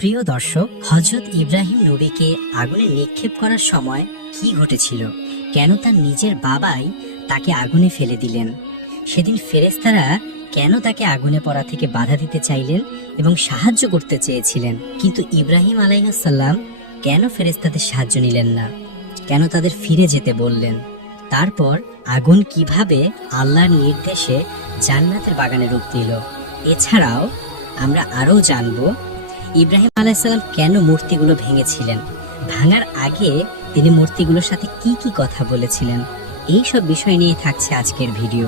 প্রিয় দর্শক, হযরত ইব্রাহিম নবীকে আগুনে নিক্ষেপ করার সময় কি ঘটেছিল, কেন তার নিজের বাবাই তাকে আগুনে ফেলে দিলেন, সেদিন ফেরেশতারা কেন তাকে আগুনে পড়া থেকে বাধা দিতে চাইলেন এবং সাহায্য করতে চেয়েছিলেন, কিন্তু ইব্রাহিম আলাইহিস সালাম কেন ফেরেশতাদের সাহায্য নিলেন না, কেন তাদের ফিরে যেতে বললেন, তারপর আগুন কিভাবে আল্লাহর নির্দেশে জান্নাতের বাগানে রূপ দিল। এছাড়াও আমরা আরও জানবো ইব্রাহিম আলাইহিস সালাম কেন মূর্তিগুলো ভেঙেছিলেন, ভাঙার আগে তিনি মূর্তিগুলোর সাথে কি কি কথা বলেছিলেন। এই সব বিষয় নিয়ে থাকছে আজকের ভিডিও।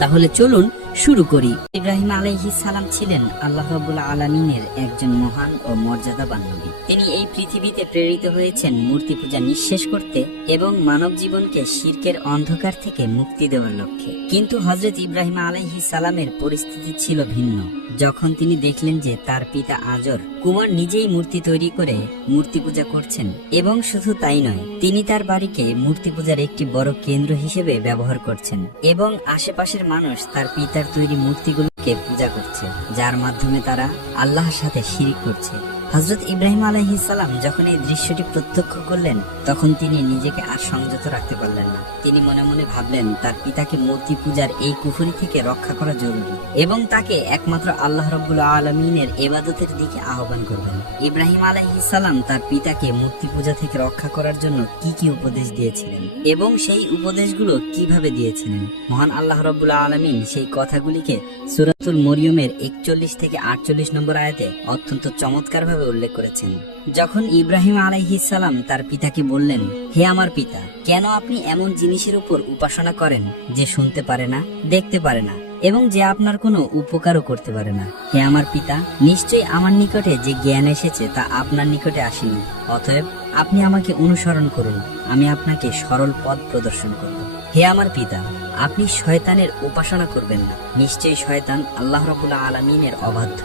তাহলে চলুন শুরু করি। ইব্রাহিম আলাইহিস সালাম ছিলেন আল্লাহ রাব্বুল আলামিনের একজন মহান ও মর্যাদাবান নবী। তিনি এই পৃথিবীতে প্রেরিত হয়েছেন মূর্তি পূজা নিঃশেষ করতে এবং মানব জীবনকে শিরকের অন্ধকার থেকে মুক্তি দেওয়ার লক্ষ্যে। কিন্তু হযরত ইব্রাহিম আলাইহিস সালামের পরিস্থিতি ছিল ভিন্ন। যখন তিনি দেখলেন যে তার পিতা আজর কুমার নিজেই মূর্তি তৈরি করে মূর্তি পূজা করছেন, এবং শুধু তাই নয়, তিনি তার বাড়িকে মূর্তি পূজার একটি বড় কেন্দ্র হিসেবে ব্যবহার করছেন এবং আশেপাশের মানুষ তার পিতার তৈরি মূর্তিগুলোকে পূজা করছে, যার মাধ্যমে তারা আল্লাহর সাথে শিরক করছে। হযরত ইব্রাহিম আলাইহিস সালাম যখন এই দৃশ্যটি প্রত্যক্ষ করলেন, তখন তিনি নিজেকে আর সংযত রাখতে পারলেন না। তিনি মনে মনে ভাবলেন তার পিতাকে মূর্তি পূজার এই কুফরি থেকে রক্ষা করা জরুরি এবং তাকে একমাত্র আল্লাহ রাব্বুল আলামিনের ইবাদতের দিকে আহ্বান করবেন। ইব্রাহিম আলাইহিস সালাম তার পিতাকে মূর্তি পূজা থেকে রক্ষা করার জন্য কি কি উপদেশ দিয়েছিলেন এবং সেই উপদেশগুলো কিভাবে দিয়েছিলেন, মহান আল্লাহ রাব্বুল আলামিন সেই কথাগুলিকে সূরাতুল মরিয়মের 41 থেকে 48 নম্বর আয়াতে অত্যন্ত চমৎকারভাবে উল্লেখ করেছেন। যখন ইব্রাহিম আলাইহিস সালাম তার পিতাকে বললেন, হে আমার পিতা, কেন আপনি এমন জিনিসের উপর উপাসনা করেন যে শুনতে পারে না, দেখতে পারে না এবং যে আপনার কোনো উপকারও করতে পারে না? হে আমার পিতা, নিশ্চয়ই আমার নিকটে যে জ্ঞান এসেছে তা আপনার নিকটে আসেনি। অতএব আপনি আমাকে অনুসরণ করুন, আমি আপনাকে সরল পথ প্রদর্শন করব। হে আমার পিতা, আপনি শয়তানের উপাসনা করবেন না। নিশ্চয়ই শয়তান আল্লাহ রাব্বুল আলামিনের অবাধ্য।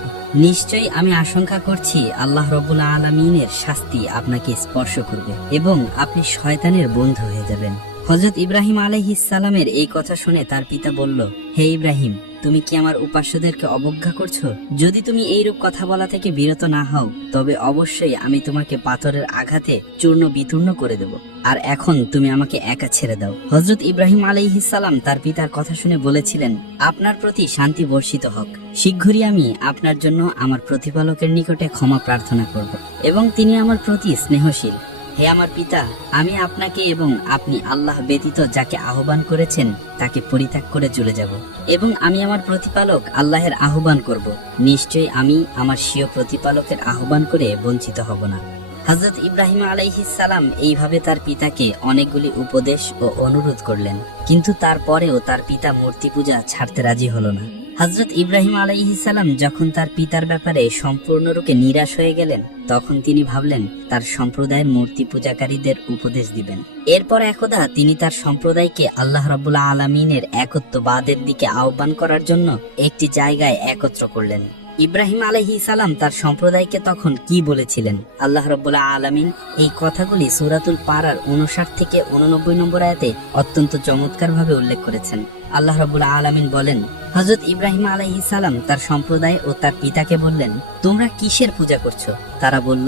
নিশ্চয়ই আমি আশঙ্কা করছি আল্লাহ রাব্বুল আলামিনের শাস্তি আপনাকে স্পর্শ করবে এবং আপনি শয়তানের বন্ধু হয়ে যাবেন। হযরত ইব্রাহিম আলাইহিস সালামের এই কথা শুনে তার পিতা বলল, হে ইব্রাহিম, তুমি কি আমার উপাস্যদেরকে অবজ্ঞা করছো? যদি তুমি এইরূপ কথা বলা থেকে বিরত না হও, তবে অবশ্যই আমি তোমাকে পাথরের আঘাতে চূর্ণ বিচূর্ণ করে দেব। আর এখন তুমি আমাকে একা ছেড়ে দাও। হযরত ইব্রাহিম আলাইহিস সালাম তার পিতার কথা শুনে বলেছিলেন, আপনার প্রতি শান্তি বর্ষিত হোক। শীঘ্রই আমি আপনার জন্য আমার প্রতিপালকের নিকটে ক্ষমা প্রার্থনা করব এবং তিনি আমার প্রতি স্নেহশীল। হে আমার পিতা, আমি আপনাকে এবং আপনি আল্লাহ ব্যতীত যাকে আহ্বান করেছেন তাকে পরিত্যাগ করে চলে যাব এবং আমি আমার প্রতিপালক আল্লাহের আহ্বান করব। নিশ্চয়ই আমি আমার স্বীয় প্রতিপালকের আহ্বান করে বঞ্চিত হব না। হযরত ইব্রাহিম আলাইহিস সালাম এইভাবে তার পিতাকে অনেকগুলি উপদেশ ও অনুরোধ করলেন, কিন্তু তারপরেও তার পিতা মূর্তি পূজা ছাড়তে রাজি হলো না। হযরত ইব্রাহিম আলাইহিস সালাম যখন তার পিতার ব্যাপারে সম্পূর্ণরূপে নিরাশ হয়ে গেলেন, তখন তিনি ভাবলেন তার সম্প্রদায়ের মূর্তি পূজাকারীদের উপদেশ দিবেন। এরপর একদা তিনি তার সম্প্রদায়কে আল্লাহ রাব্বুল আলামিনের একত্ববাদের দিকে আহ্বান করার জন্য একটি জায়গায় একত্র করলেন। ইব্রাহিম আলাইহিস সালাম তার সম্প্রদায়কে তখন কি বলেছিলেন, আল্লাহ রাব্বুল আলামিন এই কথাগুলি সূরাতুল পারার 59 থেকে 89 নম্বর আয়াতে অত্যন্ত চমৎকারভাবে উল্লেখ করেছেন। আল্লাহ রাব্বুল আলামিন বলেন, হযরত ইব্রাহিম আলাইহিস সালাম তার সম্প্রদায় ও তার পিতাকে বললেন, তোমরা কিসের পূজা করছো? তারা বলল,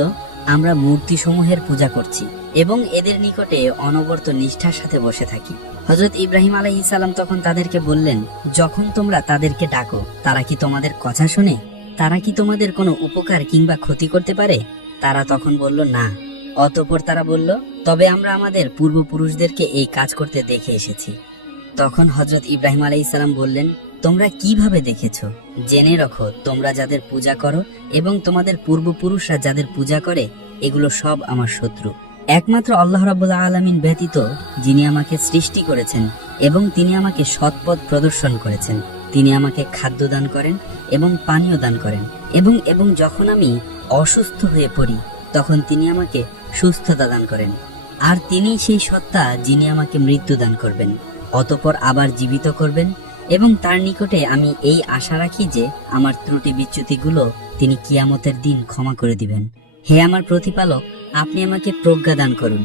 আমরা মূর্তিসমূহের পূজা করছি এবং এদের নিকটে অনবরত নিষ্ঠার সাথে বসে থাকি। হযরত ইব্রাহিম আলাইহিস সালাম তখন তাদেরকে বললেন, যখন তোমরা তাদেরকে ডাকো, তারা কি তোমাদের কথা শোনে? তারা কি তোমাদের কোনো উপকার কিংবা ক্ষতি করতে পারে? তারা তখন বলল, না। অতঃপর তারা বলল, তবে আমরা আমাদের পূর্বপুরুষদেরকে এই কাজ করতে দেখে এসেছি। তখন হযরত ইব্রাহিম আলাইহিস সালাম বললেন, তোমরা কিভাবে দেখেছো? জেনে রাখো, তোমরা যাদের পূজা করো এবং তোমাদের পূর্বপুরুষরা যাদের পূজা করে, এগুলো সব আমার শত্রু। একমাত্র আল্লাহ রাব্বুল আলামিন ব্যতীত, যিনি আমাকে সৃষ্টি করেছেন এবং তিনি আমাকে সৎপথ প্রদর্শন করেছেন, তিনি আমাকে খাদ্য দান করেন এবং পানীয় দান করেন এবং যখন আমি অসুস্থ হয়ে পড়ি, তখন তিনি আমাকে সুস্থতা দান করেন। আর তিনি সেই সত্তা যিনি আমাকে মৃত্যু দান করবেন, অতঃপর আবার জীবিত করবেন, এবং তার নিকটে আমি এই আশা রাখি যে আমার ত্রুটি বিচ্যুতিগুলো তিনি কিয়ামতের দিন ক্ষমা করে দিবেন। হে আমার প্রতিপালক, আপনি আমাকে প্রজ্ঞা দান করুন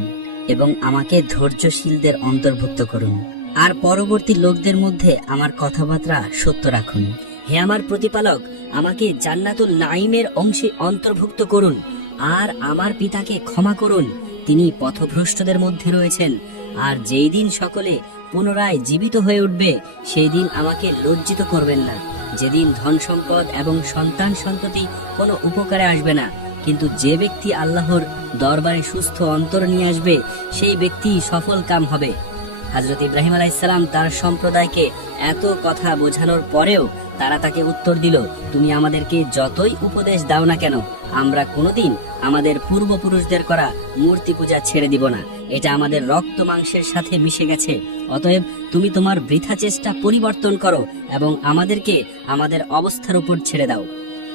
এবং আমাকে ধৈর্যশীলদের অন্তর্ভুক্ত করুন, আর পরবর্তী লোকদের মধ্যে আমার কথাবার্তা সত্য রাখুন। হে আমার প্রতিপালক, আমাকে জান্নাতুল নাঈমের অংশে অন্তর্ভুক্ত করুন, আর আমার পিতাকে ক্ষমা করুন, তিনি পথভ্রষ্টদের মধ্যে রয়েছেন। আর যেই দিন সকলে পুনরায় জীবিত হয়ে উঠবে, সেই দিন আমাকে লজ্জিত করবেন না, যেদিন ধন সম্পদ এবং সন্তান সন্ততি কোনো উপকারে আসবে না, কিন্তু যে ব্যক্তি আল্লাহর দরবারে সুস্থ অন্তর নিয়ে আসবে, সেই ব্যক্তি সফল কাম হবে। হযরত ইব্রাহিম আলাইহিস সালাম তার সম্প্রদায়কে এত কথা বোঝানোর পরেও তারা তাকে উত্তর দিল, তুমি আমাদেরকে যতই উপদেশ দাও না কেন, আমরা কোনোদিন আমাদের পূর্বপুরুষদের করা মূর্তি পূজা ছেড়ে দিব না। এটা আমাদের রক্ত মাংসের সাথে মিশে গেছে। অতএব তুমি তোমার বৃথা চেষ্টা পরিবর্তন করো এবং আমাদেরকে আমাদের অবস্থার উপর ছেড়ে দাও।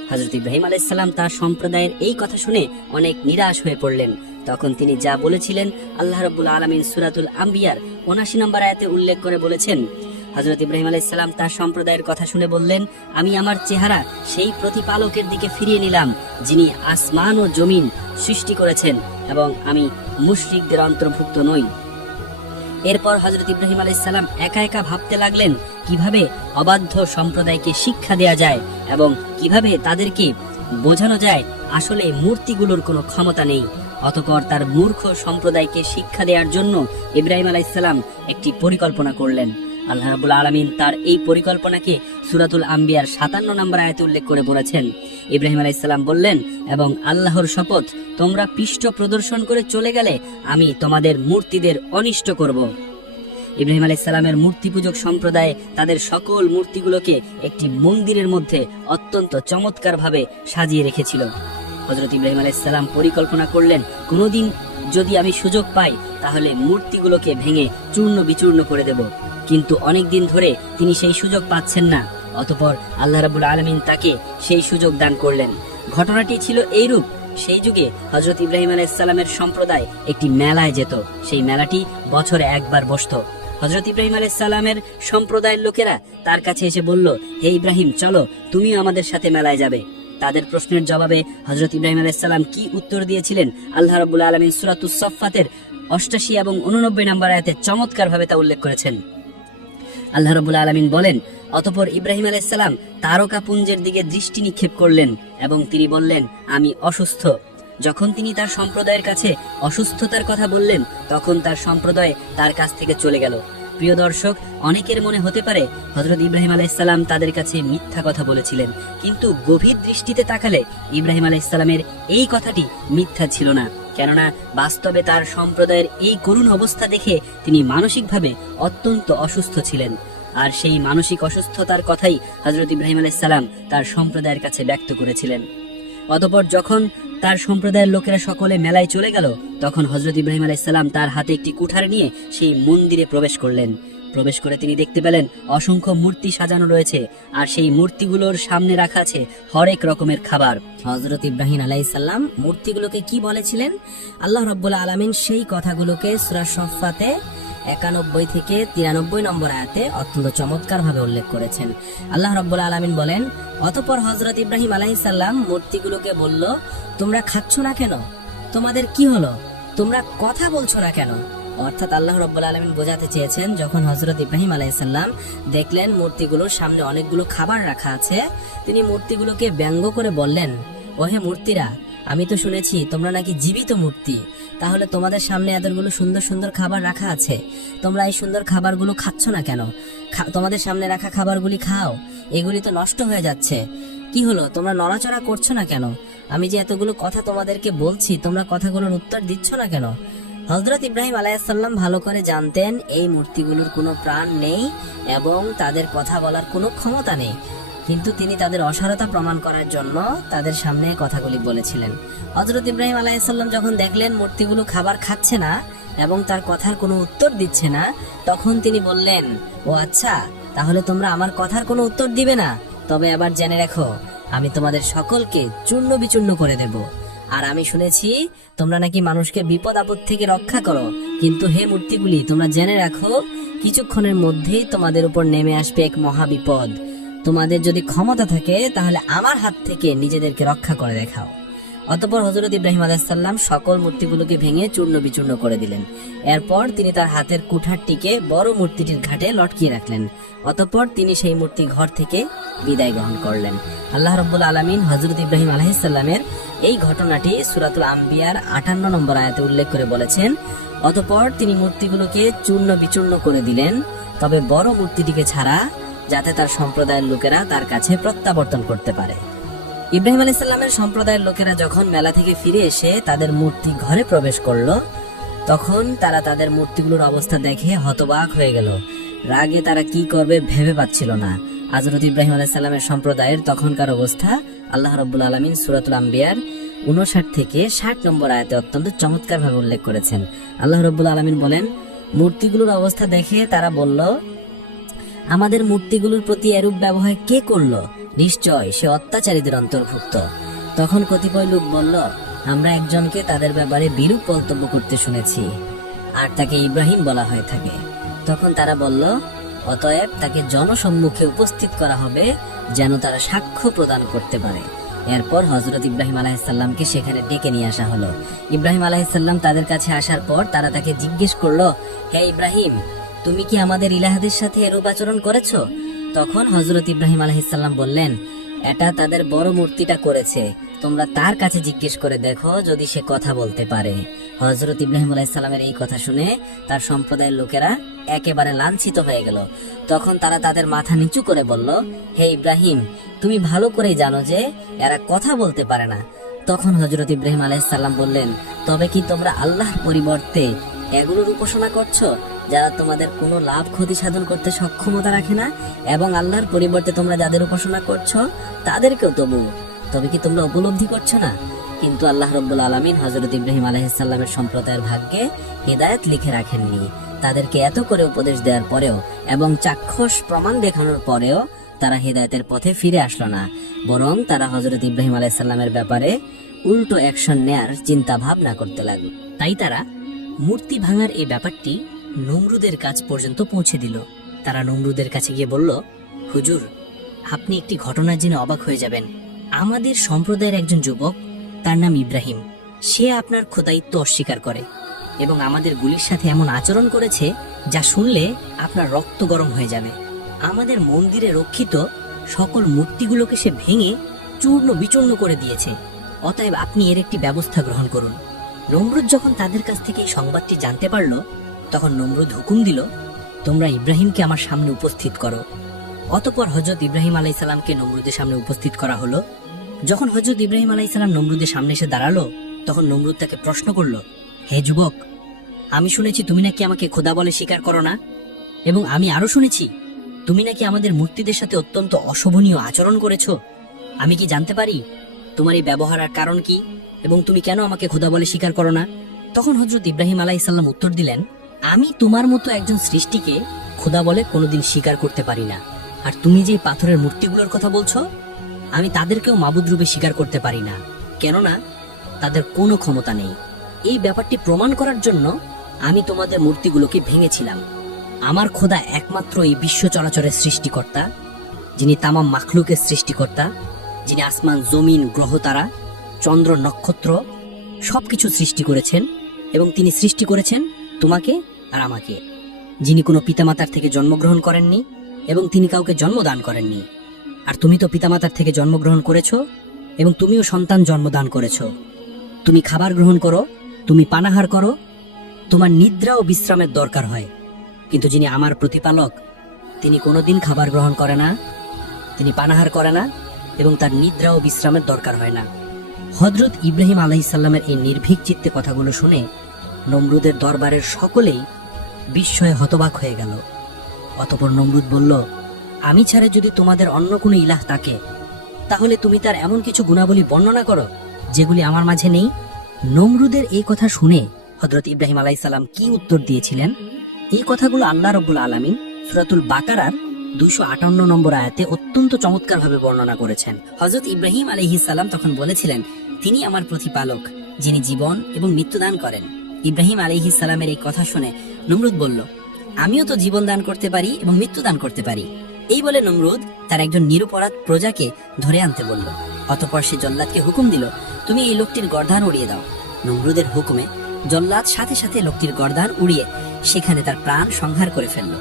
হযরত ইব্রাহিম আলাইহিস সালাম তার সম্প্রদায়ের এই কথা শুনে অনেক নিরাশ হয়ে পড়লেন। তখন তিনি যা বলেছিলেন আল্লাহ রাব্বুল আলামিন সূরাতুল আম্বিয়ার ৭৯ নম্বর আয়াতে উল্লেখ করে বলেছেন। হযরত ইব্রাহিম আলাইহিস সালাম তার সম্প্রদায়ের কথা শুনে বললেন, আমি আমার চেহারা সেই প্রতিপালকের দিকে ফিরিয়ে নিলাম যিনি আসমান ও জমিন সৃষ্টি করেছেন, এবং আমি মুশরিকদের অন্তর্ভুক্ত নই। এরপর হযরত ইব্রাহিম আলাইহিস সালাম একা একা ভাবতে লাগলেন কিভাবে অবাধ্য সম্প্রদায়কে শিক্ষা দেয়া যায় এবং কিভাবে তাদেরকে বোঝানো যায় আসলে মূর্তিগুলোর কোনো ক্ষমতা নেই। অতঃপর তার মূর্খ সম্প্রদায়কে শিক্ষা দেওয়ার জন্য ইব্রাহিম আলাইহিস সালাম একটি পরিকল্পনা করলেন। আল্লাহ রাব্বুল আলামিন তার এই পরিকল্পনাকে সূরাতুল আম্বিয়ার ৫৭ নম্বর আয়াতে উল্লেখ করে বলেছেন। ইব্রাহিম আলাইহিস সালাম বললেন, এবং আল্লাহর শপথ, তোমরা পৃষ্ঠ প্রদর্শন করে চলে গেলে আমি তোমাদের মূর্তিদের অনিষ্ট করব। ইব্রাহিম আলাইহিস সালামের মূর্তি পূজক সম্প্রদায় তাদের সকল মূর্তিগুলোকে একটি মন্দিরের মধ্যে অত্যন্ত চমৎকারভাবে সাজিয়ে রেখেছিল। হযরত ইব্রাহিম আলাইহিস সালাম পরিকল্পনা করলেন, কোনোদিন যদি আমি সুযোগ পাই তাহলে মূর্তিগুলোকে ভেঙে চূর্ণ বিচূর্ণ করে দেব। কিন্তু অনেক দিন ধরে তিনি সেই সুযোগ পাচ্ছেন না। অতঃপর আল্লাহ রাব্বুল আলামিন তাকে সেই সুযোগ দান করলেন। ঘটনাটি ছিল এইরূপ, সেই যুগে হযরত ইব্রাহিম আলাইহিস সালামের সম্প্রদায় একটি মেলায় যেত। সেই মেলাটি বছরে একবার বসতো। হযরত ইব্রাহিম আলাইহিস সালামের সম্প্রদায়ের লোকেরা তার কাছে এসে বলল, হে ইব্রাহিম, চলো, তুমিও আমাদের সাথে মেলায় যাবে। তাদের প্রশ্নের জবাবে হযরত ইব্রাহিম আলাইহিস সালাম কি উত্তর দিয়েছিলেন আল্লাহ রাব্বুল আলামিন সূরাতুস সাফফাতের ৮৮ এবং ৮৯ নম্বর আয়াতে চমৎকারভাবে তা উল্লেখ করেছেন। আল্লাহ রাব্বুল আলামিন বলেন, অতঃপর ইব্রাহিম আলাইহিস সালাম তারকাপুঞ্জের দিকে দৃষ্টি নিক্ষেপ করলেন এবং তিনি বললেন, আমি অসুস্থ। যখন তিনি তার সম্প্রদায়ের কাছে অসুস্থতার কথা বললেন, তখন তার সম্প্রদায় তার কাছ থেকে চলে গেল। প্রিয় দর্শক, অনেকের মনে হতে পারে হযরত ইব্রাহিম আলাইহিস সালাম তাদের কাছে মিথ্যা কথা বলেছিলেন, কিন্তু গভীর দৃষ্টিতে তাকালে ইব্রাহিম আলাইহিস সালামের এই কথাটি মিথ্যা ছিল না। কেননা বাস্তবে তার সম্প্রদায়ের এই করুণ অবস্থা দেখে তিনি মানসিকভাবে অত্যন্ত অসুস্থ ছিলেন। আর সেই মানসিক অসুস্থতার কথাই হযরত ইব্রাহিম আলাইহিস সালাম তার সম্প্রদায়ের কাছে ব্যক্ত করেছিলেন। অতঃপর যখন তার সম্প্রদায়ের লোকেরা সকলে মেলায় চলে গেল, তখন হযরত ইব্রাহিম আলাইহিস সালাম তার হাতে একটি কুঠার নিয়ে সেই মন্দিরে প্রবেশ করলেন। প্রবেশ করে তিনি দেখতে পেলেন অসংখ্য মূর্তি সাজানো রয়েছে, আর সেই মূর্তিগুলোর সামনে রাখা আছে হরেক রকমের খাবার। হযরত ইব্রাহিম আলাইহিস সালাম মূর্তিগুলোকে কি বলেছিলেন, আল্লাহ রাব্বুল আলামিন সেই কথাগুলোকে সূরা সাফফাতে ৯১ থেকে ৯৩ নম্বর আয়াতে অত্যন্ত চমৎকারভাবে উল্লেখ করেছেন। আল্লাহ রাব্বুল আলামিন বলেন, অতঃপর হযরত ইব্রাহিম আলাইহিস সালাম মূর্তিগুলোকে বলল, তোমরা খাচ্ছ না কেন? তোমাদের কি হলো? তোমরা কথা বলছো না কেন? অর্থাৎ আল্লাহ রাব্বুল আলামিন বোঝাতে চেয়েছেন, যখন হযরত ইব্রাহিম আলাইহিস সালাম দেখলেন মূর্তিগুলোর সামনে অনেকগুলো খাবার রাখা আছে, তিনি মূর্তিগুলোকে ব্যঙ্গ করে বললেন, ওহে মূর্তিরা, আমি তো শুনেছি তোমরা নাকি জীবিত মূর্তি, তাহলে তোমাদের সামনে এতগুলো সুন্দর সুন্দর খাবার রাখা আছে, তোমরা এই সুন্দর খাবারগুলো খাচ্ছ না কেন? তোমাদের সামনে রাখা খাবারগুলি খাও, এগুলি তো নষ্ট হয়ে যাচ্ছে। কি হলো, তোমরা নড়াচড়া করছো না কেন? আমি যে এতগুলো কথা তোমাদেরকে বলছি, তোমরা কথাগুলোর উত্তর দিচ্ছ না কেন? হযরত ইব্রাহিম আলাইহিস সালাম ভালো করে জানতেন এই মূর্তিগুলোর কোনো প্রাণ নেই এবং তাদের কথা বলার কোনো ক্ষমতা নেই, কিন্তু তিনি তাদের অসারতা প্রমাণ করার জন্য তাদের সামনে কথাগুলি বলেছিলেন। হযরত ইব্রাহিম আলাইহিস সালাম যখন দেখলেন মূর্তিগুলো খাবার খাচ্ছে না এবং তার কথার কোনো উত্তর দিচ্ছে না, তখন তিনি বললেন, ও আচ্ছা, তাহলে তোমরা আমার কথার কোনো উত্তর দিবে না? তবে আবার জেনে রাখো, আমি তোমাদের সকলকে চূর্ণ বিচূর্ণ করে দেব। আর আমি শুনেছি তোমরা নাকি মানুষকে বিপদ আপদ থেকে রক্ষা করো, কিন্তু হে মূর্তিগুলি, তোমরা জেনে রাখো কিছুক্ষণের মধ্যেই তোমাদের উপর নেমে আসবে এক মহা বিপদ। তোমাদের যদি ক্ষমতা থাকে তাহলে আমার হাত থেকে নিজেদেরকে রক্ষা করে দেখাও। অতঃপর হযরত ইব্রাহিম আলাইহিস সালাম সকল মূর্তিগুলোকে ভেঙে চূর্ণ বিচূর্ণ করে দিলেন। এরপর তিনি তার হাতের কুঠারটিকে বড় মূর্তিটির ঘাটে লটকিয়ে রাখলেন। অতঃপর তিনি সেই মূর্তি ঘর থেকে বিদায় গ্রহণ করলেন। আল্লাহ রাব্বুল আলামিন হযরত ইব্রাহিম আলাইহিস সালামের এই ঘটনাটি সূরাতুল আম্বিয়ার 58 নম্বর আয়াতে উল্লেখ করে বলেছেন, অতঃপর তিনি মূর্তিগুলোকে চূর্ণ বিচূর্ণ করে দিলেন, তবে বড় মূর্তিটিকে ছাড়া, যাতে তার সম্প্রদায়ের লোকেরা তার কাছে প্রত্যাবর্তন করতে পারে। ইব্রাহিম আলাইহিস সালামের সম্প্রদায়ের লোকেরা যখন মেলা থেকে ফিরে এসে তাদের মূর্তি ঘরে প্রবেশ করলো, তখন তারা তাদের মূর্তিগুলোর অবস্থা দেখে হতবাক হয়ে গেল। রাগে তারা কি করবে ভেবে পাচ্ছিল না। হযরত ইব্রাহিম আলাইহিস সালামের সম্প্রদায়ের তখনকার অবস্থা আল্লাহ রাব্বুল আলামিন সূরাতুল আম্বিয়ার 59 থেকে 60 নম্বর আয়াতে অত্যন্ত চমৎকার ভাবে উল্লেখ করেছেন। আল্লাহ রাব্বুল আলামিন বলেন, মূর্তিগুলোর অবস্থা দেখে তারা বলল, আমাদের মূর্তিগুলোর প্রতি এরূপ ব্যবহার কে করলো? নিশ্চয় সে অত্যাচারীদের অন্তর্ভুক্ত। তখন কতিপয় লোক বলল, আমরা একজনকে তাদের ব্যাপারে বিরূপ মন্তব্য করতে শুনেছি, আর তাকে ইব্রাহিম বলা হয়ে থাকে। তখন তারা বলল, অতএব তাকে জনসম্মুখে উপস্থিত করা হবে, যেন তারা সাক্ষ্য প্রদান করতে পারে। এরপর হযরত ইব্রাহিম আলাইহিস সালামকে সেখানে ডেকে নিয়ে আসা হলো। ইব্রাহিম আলাইহিস সালাম তাদের কাছে আসার পর তারা তাকে জিজ্ঞেস করলো, হে ইব্রাহিম, তুমি কি আমাদের ইলাহদের সাথে এরূপ আচরণ করেছো? তখন হযরত ইব্রাহিম আলাইহিস সালাম বললেন, এটা তাদের বড় মূর্তিটা করেছে, তোমরা তার কাছে জিজ্ঞেস করে দেখো যদি সে কথা বলতে পারে। হযরত ইব্রাহিম আলাইহিস সালামের এই কথা শুনে তার সম্প্রদায়ের লোকেরা একেবারে লাঞ্ছিত হয়ে গেল। তখন তারা তাদের মাথা নিচু করে বলল, হে ইব্রাহিম, তুমি ভালো করেই জানো যে এরা কথা বলতে পারে না। তখন হযরত ইব্রাহিম আলাইহিস সালাম বললেন, তবে কি তোমরা আল্লাহর পরিবর্তে এগুলোর উপাসনা করছো, যারা তোমাদের কোনো লাভ ক্ষতি সাধন করতে সক্ষমতা রাখে না, এবং আল্লাহর পরিবর্তে তোমরা যাদের উপাসনা করছো তাদেরকেও তবে কি তোমরা উপলব্ধি করছো না? কিন্তু আল্লাহ রাব্বুল আলামিন হযরত ইব্রাহিম আলাইহিস সালামের সম্প্রদায়ের ভাগ্যে হিদায়াত লিখে রাখেননি। তাদেরকে এত করে উপদেশ দেওয়ার পরেও এবং চাক্ষুষ প্রমাণ দেখানোর পরেও তারা হিদায়াতের পথে ফিরে আসলো না, বরং তারা হযরত ইব্রাহিম আলাইহিস সালামের ব্যাপারে উল্টো অ্যাকশন নেয়ার চিন্তা ভাবনা করতে লাগলো। তাই তারা মূর্তি ভাঙার এই ব্যাপারটি নমরুদের কাছ পর্যন্ত পৌঁছে দিল। তারা নমরুদের কাছে গিয়ে বলল, হুজুর, আপনি একটি ঘটনা জেনে অবাক হয়ে যাবেন। আমাদের সম্প্রদায়ের একজন যুবক, তার নাম ইব্রাহিম, সে আপনার খোদাইত্ব অস্বীকার করে এবং আমাদের গুলির সাথে এমন আচরণ করেছে যা শুনলে আপনার রক্ত গরম হয়ে যাবে। আমাদের মন্দিরে রক্ষিত সকল মূর্তিগুলোকে সে ভেঙে চূর্ণ বিচূর্ণ করে দিয়েছে। অতএব আপনি এর একটি ব্যবস্থা গ্রহণ করুন। নমরুদ যখন তাদের কাছ থেকে এই সংবাদটি জানতে পারল, তখন নমরুদ হুকুম দিল, তোমরা ইব্রাহিমকে আমার সামনে উপস্থিত করো। অতঃপর হযরত ইব্রাহিম আলাইহিস সালামকে নমরুদের সামনে উপস্থিত করা হলো। যখন হযরত ইব্রাহিম আলাইহিস সালাম নমরুদের সামনে এসে দাঁড়ালো, তখন নমরুদ তাকে প্রশ্ন করলো, হে যুবক, আমি শুনেছি তুমি নাকি আমাকে খোদা বলে স্বীকার করো না, এবং আমি আরো শুনেছি তুমি নাকি আমাদের মূর্তিদের সাথে অত্যন্ত অশোভনীয় আচরণ করেছো। আমি কি জানতে পারি তোমার এই ব্যবহার আর কারণ কি, এবং তুমি কেন আমাকে খোদা বলে স্বীকার করো না? তখন হযরত ইব্রাহিম আলাইহিস সালাম উত্তর দিলেন, আমি তোমার মতো একজন সৃষ্টিকে খোদা বলে কোনোদিন স্বীকার করতে পারি না, আর তুমি যে পাথরের মূর্তিগুলোর কথা বলছো, আমি তাদেরকেও মাবুদ রূপে স্বীকার করতে পারি না, কেননা তাদের কোনো ক্ষমতা নেই। এই ব্যাপারটি প্রমাণ করার জন্য আমি তোমাদের মূর্তিগুলোকে ভেঙেছিলাম। আমার খোদা একমাত্র এই বিশ্ব চরাচরের সৃষ্টিকর্তা, যিনি তামাম মাখলুকের সৃষ্টিকর্তা, যিনি আসমান, জমিন, গ্রহ, তারা, চন্দ্র, নক্ষত্র সবকিছু সৃষ্টি করেছেন, এবং তিনি সৃষ্টি করেছেন তোমাকে আর আমাকে, যিনি কোনো পিতামাতার থেকে জন্মগ্রহণ করেননি এবং তিনি কাউকে জন্মদান করেননি। আর তুমি তো পিতামাতার থেকে জন্মগ্রহণ করেছো এবং তুমিও সন্তান জন্মদান করেছো। তুমি খাবার গ্রহণ করো, তুমি পানাহার করো, তোমার নিদ্রা ও বিশ্রামের দরকার হয়। কিন্তু যিনি আমার প্রতিপালক, তিনি কোনোদিন খাবার গ্রহণ করে না, তিনি পানাহার করে না, এবং তার নিদ্রা ও বিশ্রামের দরকার হয় না। হযরত ইব্রাহিম আলাইহিস সালামের এই নির্ভীক চিত্তে কথাগুলো শুনে নমরুদের দরবারের সকলেই বিস্ময়ে হতবাক হয়ে গেল। অতঃপর নমরুদ বলল, আমি ছাড়া যদি তোমাদের অন্য কোনো ইলাহ থাকে, তাহলে তুমি তার এমন কিছু গুণাবলী বর্ণনা করো যেগুলি আমার মাঝে নেই। নমরুদের এই কথা শুনে হযরত ইব্রাহিম আলাইহিস সালাম কি উত্তর দিয়েছিলেন, এই কথাগুলো আল্লাহ রাব্বুল আলামিন সূরাতুল বাকারার 258 নম্বর আয়াতে অত্যন্ত চমৎকার ভাবে বর্ণনা করেছেন। হযরত ইব্রাহিম আলাইহিস সালাম তখন বলেছিলেন, তিনি আমার প্রতিপালক, যিনি জীবন এবং মৃত্যু দান করেন। ইব্রাহিম আলাইহিস সালামের এই কথা শুনে নমরুদ বলল, আমিও তো জীবন দান করতে পারি এবং মৃত্যু দান করতে পারি। এই বলে নমরুদ তার একজন নিরপরাধ প্রজাকে ধরে আনতে বলল। অতঃপর সে জল্লাদকে হুকুম দিল, তুমি এই লোকটির গর্দান উড়িয়ে দাও। নমরুদের হুকুমে জল্লাদ সাথে সাথে লোকটির গর্দান উড়িয়ে সেখানে তার প্রাণ সংহার করে ফেলল।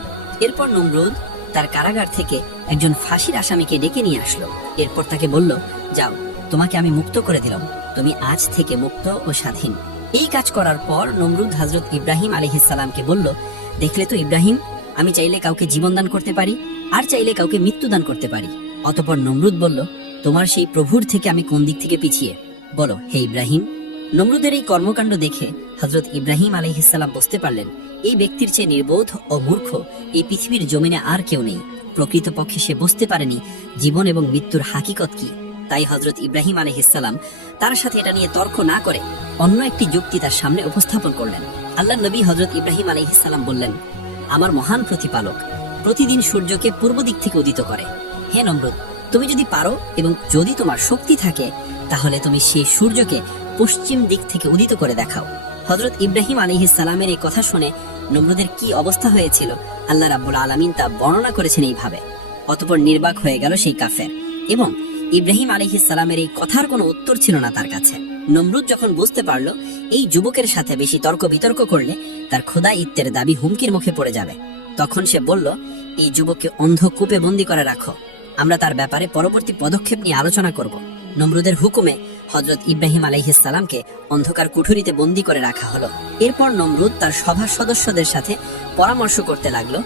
এরপর নমরুদ তার কারাগার থেকে একজন ফাঁসির আসামিকে ডেকে নিয়ে আসলো। এরপর তাকে বলল, যাও, তোমাকে আমি মুক্ত করে দিলাম, তুমি আজ থেকে মুক্ত ও স্বাধীন। এই কাজ করার পর নমরুদ হযরত ইব্রাহিম আলাইহিস সালামকে বলল, দেখলে তো ইব্রাহিম, আমি চাইলে কাউকে জীবন দান করতে পারি, আর চাইলে কাউকে মৃত্যু দান করতে পারি। অতঃপর নমরুদ বলল, তোমার সেই প্রভুর থেকে আমি কোন দিক থেকে পিছিয়ে, বলো হে ইব্রাহিম। নমরুদের এই কর্মকাণ্ড দেখে হযরত ইব্রাহিম আলাইহিস সালাম বুঝতে পারলেন, এই ব্যক্তির চেয়ে নির্বোধ ও মূর্খ এই পৃথিবীর জমিনে আর কেউ নেই। প্রকৃতপক্ষে সে বুঝতে পারেনি জীবন এবং মৃত্যুর হাকিকত কি। তাই হযরত ইব্রাহিম আলাইহিস সালাম তার সাথে এটা নিয়ে তর্ক না করে অন্য একটি যুক্তি তার সামনে উপস্থাপন করলেন। আল্লাহর নবী হযরত ইব্রাহিম আলাইহিস সালাম বললেন, আমার মহান প্রতিপালক প্রতিদিন সূর্যকে পূর্ব দিক থেকে উদিত করে। হে নমরুদ, তুমি যদি পারো এবং যদি তোমার শক্তি থাকে, তাহলে তুমি সেই সূর্যকে পশ্চিম দিক থেকে উদিত করে দেখাও। হযরত ইব্রাহিম আলাইহিস সালামের এই কথা শুনে নমরুদের কি অবস্থা হয়েছিল আল্লাহ রাব্বুল আলামিন তা বর্ণনা করেছেন এইভাবে। অতঃপর নির্বাক হয়ে গেল সেই কাফের, এবং ইব্রাহিম আলাইহিস সালামের এই কথার কোনো উত্তর ছিল না তার কাছে। নমরুদ যখন বুঝতে পারল এই যুবকের সাথে বেশি তর্ক বিতর্ক করলে তার খোদাইত্বের দাবি হুমকির মুখে পড়ে যাবে, তখন সে বলল, এই যুবককে অন্ধকূপে বন্দী করে রাখো, আমরা তার ব্যাপারে পরবর্তী পদক্ষেপ নিয়ে আলোচনা করব। নমরুদের হুকুমে হযরত ইব্রাহিম আলাইহিস সালামকে অন্ধকার কুঠুরিতে বন্দী করে রাখা হলো। এরপর নমরুদ তার সভার সদস্যদের সাথে পরামর্শ করতে লাগলো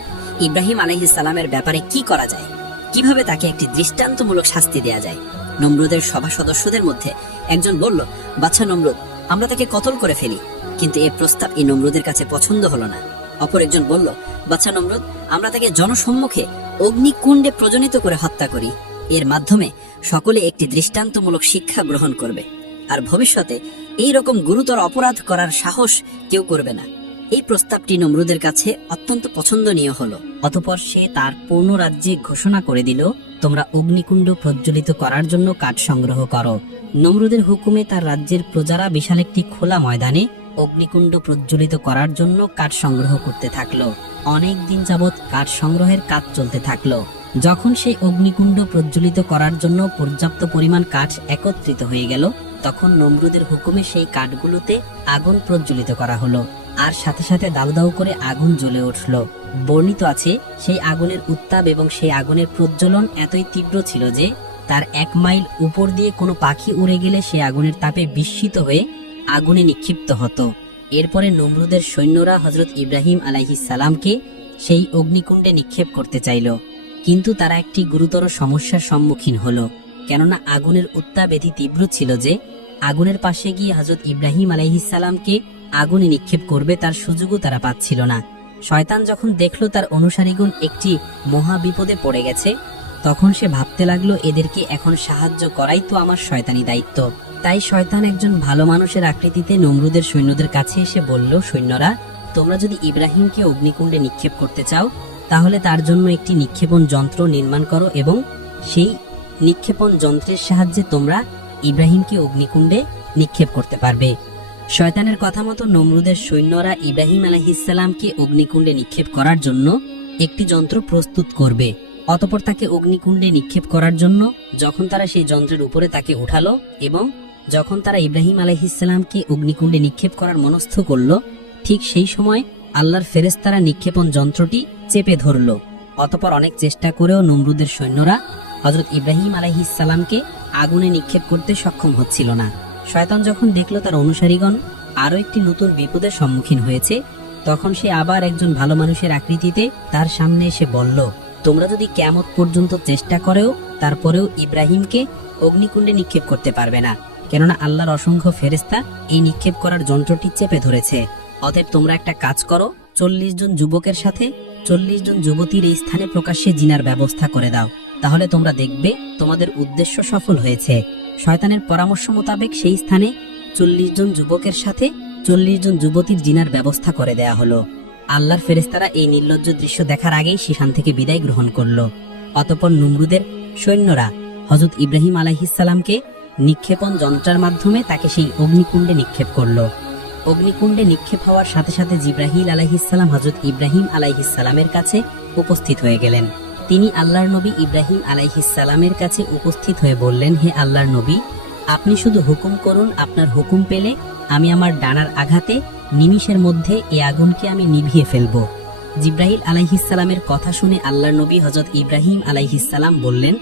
ইব্রাহিম আলাইহিস সালামের ব্যাপারে কি করা যায়, কিভাবে তাকে একটি দৃষ্টান্তমূলক শাস্তি দেয়া যায়। নমরুদের সভা সদস্যদের মধ্যে একজন বলল, বাচ্চা নমরুদ, আমরা তাকে কতল করে ফেলি। কিন্তু এই প্রস্তাব এই নমরুদের কাছে পছন্দ হলো না। অপর একজন বলল, বাচ্চা নমরুদ, আমরা তাকে জনসম্মুখে অগ্নিকুণ্ডে প্রজনিত করে হত্যা করি, এর মাধ্যমে সকলে একটি দৃষ্টান্তমূলক শিক্ষা গ্রহণ করবে, আর ভবিষ্যতে এই রকম গুরুতর অপরাধ করার সাহস কেউ করবে না। এই প্রস্তাবটি নমরুদের কাছে অত্যন্ত পছন্দনীয় হলো। অতঃপর সে তার পূর্ণ রাজ্যে ঘোষণা করে দিল, তোমরা অগ্নিকুণ্ড প্রজ্বলিত করার জন্য কাঠ সংগ্রহ করো। নমরুদের হুকুমে তার রাজ্যের প্রজারা বিশাল একটি খোলা ময়দানে অগ্নিকুণ্ড প্রজ্বলিত করার জন্য কাঠ সংগ্রহ করতে থাকলো। অনেক দিন যাবৎ কাঠ সংগ্রহের কাজ চলতে থাকলো। যখন সেই অগ্নিকুণ্ড প্রজ্বলিত করার জন্য পর্যাপ্ত পরিমাণ কাঠ একত্রিত হয়ে গেল, তখন নমরুদের হুকুমে সেই কাঠগুলোতে আগুন প্রজ্বলিত করা হলো, আর সাথে সাথে দাউ দাউ করে আগুন জ্বলে উঠল। বর্ণিত আছে, সেই আগুনের উত্তাপ এবং সেই আগুনের প্রজ্বলন এতই তীব্র ছিল যে তার 1 মাইল উপর দিয়ে কোনো পাখি উড়ে গেলে সে আগুনের তাপে বিস্মিত হয়ে আগুনে নিক্ষিপ্ত হতো। এরপরে নমরুদের সৈন্যরা হযরত ইব্রাহিম আলাইহিস সালামকে সেই অগ্নিকুণ্ডে নিক্ষেপ করতে চাইল, কিন্তু তারা একটি গুরুতর সমস্যার সম্মুখীন হলো, কেননা আগুনের উত্তাপ এত তীব্র ছিল যে আগুনের পাশে গিয়ে হযরত ইব্রাহিম আলাইহিস সালামকে আগুনে নিক্ষেপ করবে তার সুযোগও তারা পাচ্ছিল না। শয়তান যখন দেখলো তার অনুসারীগণ একটি মহা বিপদে পড়ে গেছে, তখন সে ভাবতে লাগলো, এদেরকে এখন সাহায্য করাই তো আমার শয়তানি দায়িত্ব। তাই শয়তান একজন ভালো মানুষের আকৃতিতে নমরুদের সৈন্যদের কাছে এসে বলল, সৈন্যরা, তোমরা যদি ইব্রাহিমকে অগ্নিকুণ্ডে নিক্ষেপ করতে চাও, তাহলে তার জন্য একটি নিক্ষেপণ যন্ত্র নির্মাণ করো, এবং সেই নিক্ষেপণ যন্ত্রের সাহায্যে তোমরা ইব্রাহিমকে অগ্নিকুণ্ডে নিক্ষেপ করতে পারবে। শয়তানের কথা মতো নমরুদের সৈন্যরা ইব্রাহিম আলাইহিস সালামকে অগ্নিকুণ্ডে নিক্ষেপ করার জন্য একটি যন্ত্র প্রস্তুত করবে। অতঃপর তাকে অগ্নিকুণ্ডে নিক্ষেপ করার জন্য যখন তারা সেই যন্ত্রের উপরে তাকে উঠালো, এবং যখন তারা ইব্রাহিম আলাইহিস সালামকে অগ্নিকুণ্ডে নিক্ষেপ করার মনস্থ করলো, ঠিক সেই সময় আল্লাহর ফেরেশতারা নিক্ষেপণ যন্ত্রটি চেপে ধরল। অতঃপর অনেক চেষ্টা করেও নমরুদের সৈন্যরা হযরত ইব্রাহিম আলাইহিস সালামকে আগুনে নিক্ষেপ করতে সক্ষম হচ্ছিল না। শয়তান যখন দেখলো তার অনুসারীগণ আরো একটি নতুন বিপদের সম্মুখীন হয়েছে, তখন সে আবার একজন ভালো মানুষের আকৃতিতে তার সামনে এসে বলল, তোমরা যদি কিয়ামত পর্যন্ত চেষ্টা করেও তারপরেও ইব্রাহিমকে অগ্নিকুণ্ডে নিক্ষেপ করতে পারবে না, কেননা আল্লাহর অসংখ্য ফেরেশতা এই নিক্ষেপ করার যন্ত্রটি চেপে ধরেছে। অতএব তোমরা একটা কাজ করো, 40 জন যুবকের সাথে 40 জন যুবতীর এই স্থানে প্রকাশ্যে জিনার ব্যবস্থা করে দাও, তাহলে তোমরা দেখবে তোমাদের উদ্দেশ্য সফল হয়েছে। শয়তানের পরামর্শ মোতাবেক সেই স্থানে 40 জন যুবকের সাথে 40 জন যুবতীর জিনার ব্যবস্থা করে দেয়া হলো। আল্লাহর ফেরেশতারা এই নির্লজ্জ দৃশ্য দেখার আগেই সেখান থেকে বিদায় গ্রহণ করলো। অতঃপর নমরুদের সৈন্যরা হযরত ইব্রাহিম আলাইহিস সালামকে নিক্ষেপণ যন্ত্রের মাধ্যমে তাকে সেই অগ্নিকুণ্ডে নিক্ষেপ করলো। অগ্নিকুণ্ডে নিক্ষেপ হওয়ার সাথে সাথে জিব্রাহিল আলাইহিস সালাম হযরত ইব্রাহিম আলাইহিস সালামের কাছে উপস্থিত হয়ে গেলেন। তিনি আল্লাহর নবী ইব্রাহিম আলাইহিসসালামের কাছে উপস্থিত হয়ে বললেন, হে আল্লাহর নবী, আপনি শুধু হুকুম করুন, আপনার হুকুম পেলে আমি আমার ডানার আঘাতে নিমিষের মধ্যে এই আগুনকে আমি নিভিয়ে ফেলব। জিব্রাইল আলাইহিসসালামের কথা শুনে আল্লাহর নবী হযরত ইব্রাহিম আলাইহিসসালাম বললেন,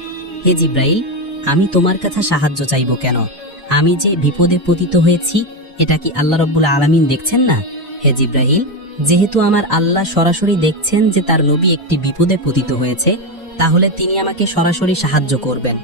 হে জিব্রাইল, আমি তোমার কাছে সাহায্য চাইব কেন? আমি যে বিপদে পতিত হয়েছি এটা কি আল্লাহ রাব্বুল আলামিন দেখছেন না? হে জিব্রাইল, যেহেতু আমার আল্লাহ সরাসরি দেখছেন যে তার নবী একটি বিপদে পতিত হয়েছে, তাহলে তিনি আমাকে সরাসরি সাহায্য করবেন।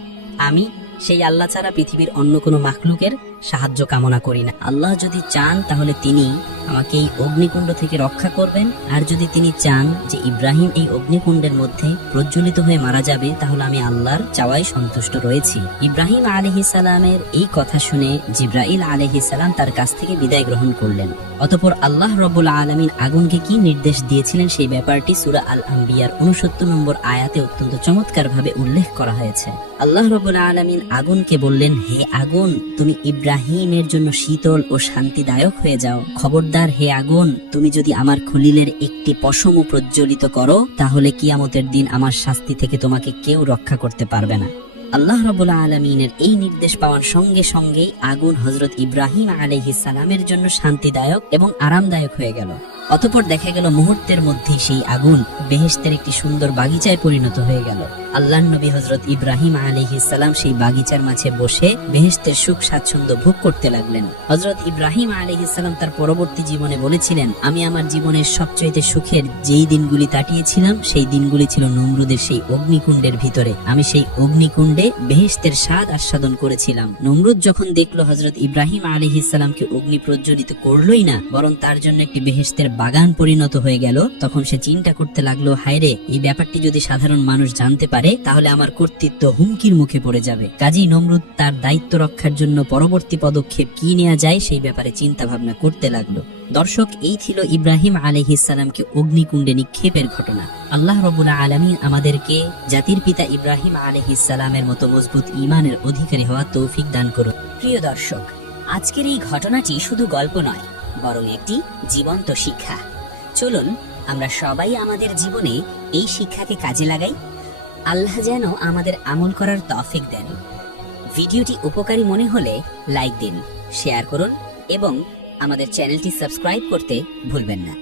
আমি সেই আল্লাহ ছাড়া পৃথিবীর অন্য কোনো মাখলুকের সাহায্য কামনা করি না। আল্লাহ যদি চান তাহলে তিনি আমাকে এই অগ্নিকুণ্ড থেকে রক্ষা করবেন, আর যদি তিনি চান যে ইব্রাহিম এই অগ্নিকুণ্ডের মধ্যে প্রজ্বলিত হয়ে মারা যাবে, তাহলে আমি আল্লাহর চাওয়ায় সন্তুষ্ট রয়েছি। ইব্রাহিম আলাইহিস সালামের এই কথা শুনে জিব্রাইল আলাইহিস সালাম তার কাছ থেকে বিদায় গ্রহণ করলেন। অতঃপর আল্লাহ রাব্বুল আলামিন আগুনকে কি নির্দেশ দিয়েছিলেন সেই ব্যাপারটি সূরা আল আম্বিয়ার 69 নম্বর আয়াতে অত্যন্ত চমৎকারভাবে উল্লেখ করা হয়েছে। আল্লাহ রাব্বুল আলামিন আগুনকে বললেন, হে আগুন, তুমি ইব্রাহিমের জন্য শীতল ও শান্তিদায়ক হয়ে যাও। খবরদার হে আগুন, তুমি যদি আমার খলিলের একটি পশমও প্রজ্বলিত করো, তাহলে কিয়ামতের দিন আমার শাস্তি থেকে তোমাকে কেউ রক্ষা করতে পারবে না। আল্লাহ রাব্বুল আলামিনের এই নির্দেশ পাওয়ার সঙ্গে সঙ্গেই আগুন হযরত ইব্রাহিম আলাইহিস সালামের জন্য শান্তিদায়ক এবং আরামদায়ক হয়ে গেল। অতঃপর দেখা গেল মুহূর্তের মধ্যেই সেই আগুন বেহেশতের একটি সুন্দর বাগিচায় পরিণত হয়ে গেল। আল্লাহর নবী হযরত ইব্রাহিম আলাইহিস সালাম সেই বাগিচার মাঝে বসে বেহেশতের সুখ স্বাচ্ছন্দ্য ভোগ করতে লাগলেন। হযরত ইব্রাহিম আলাইহিস সালাম তার পরবর্তী জীবনে বলেছিলেন, আমি আমার জীবনের সবচেয়ে সুখের যেই দিনগুলি কাটিয়েছিলাম সেই দিনগুলি ছিল নমরুদের সেই অগ্নিকুণ্ডের ভিতরে। আমি সেই অগ্নিকুণ্ডে বেহেশতের স্বাদ আস্বাদন করেছিলাম। নমরুদ যখন দেখলো হযরত ইব্রাহিম আলাইহিস সালামকে অগ্নি প্রজ্বলিত করলোই না, বরং তার জন্য একটি বেহেশতের বাগান পরিণত হয়ে গেল, তখন সে চিন্তা করতে লাগলো, হায়রে, এই ব্যাপারটি যদি সাধারণ মানুষ জানতে পারে তাহলে আমার কর্তৃত্ব হুমকির মুখে পড়ে যাবে। কাজী নমরুদ তার দায়িত্ব রক্ষার জন্য পরবর্তী পদক্ষেপ কি নেওয়া যায় সেই ব্যাপারে চিন্তা ভাবনা করতে লাগলো। দর্শক, এই ছিল ইব্রাহিম আলাইহিস সালামকে অগ্নিকুণ্ডে নিক্ষেপের ঘটনা। আল্লাহ রাব্বুল আলামিন আমাদেরকে জাতির পিতা ইব্রাহিম আলাইহিস সালামের মতো মজবুত ঈমানের অধিকারী হওয়ার তৌফিক দান করুন। প্রিয় দর্শক, আজকের এই ঘটনাটি শুধু গল্প নয়, বরং একটি জীবন্ত শিক্ষা। চলুন আমরা সবাই আমাদের জীবনে এই শিক্ষাকে কাজে লাগাই। আল্লাহ যেন আমাদের আমল করার তৌফিক দেন। ভিডিওটি উপকারী মনে হলে লাইক দিন, শেয়ার করুন এবং আমাদের চ্যানেলটি সাবস্ক্রাইব করতে ভুলবেন না।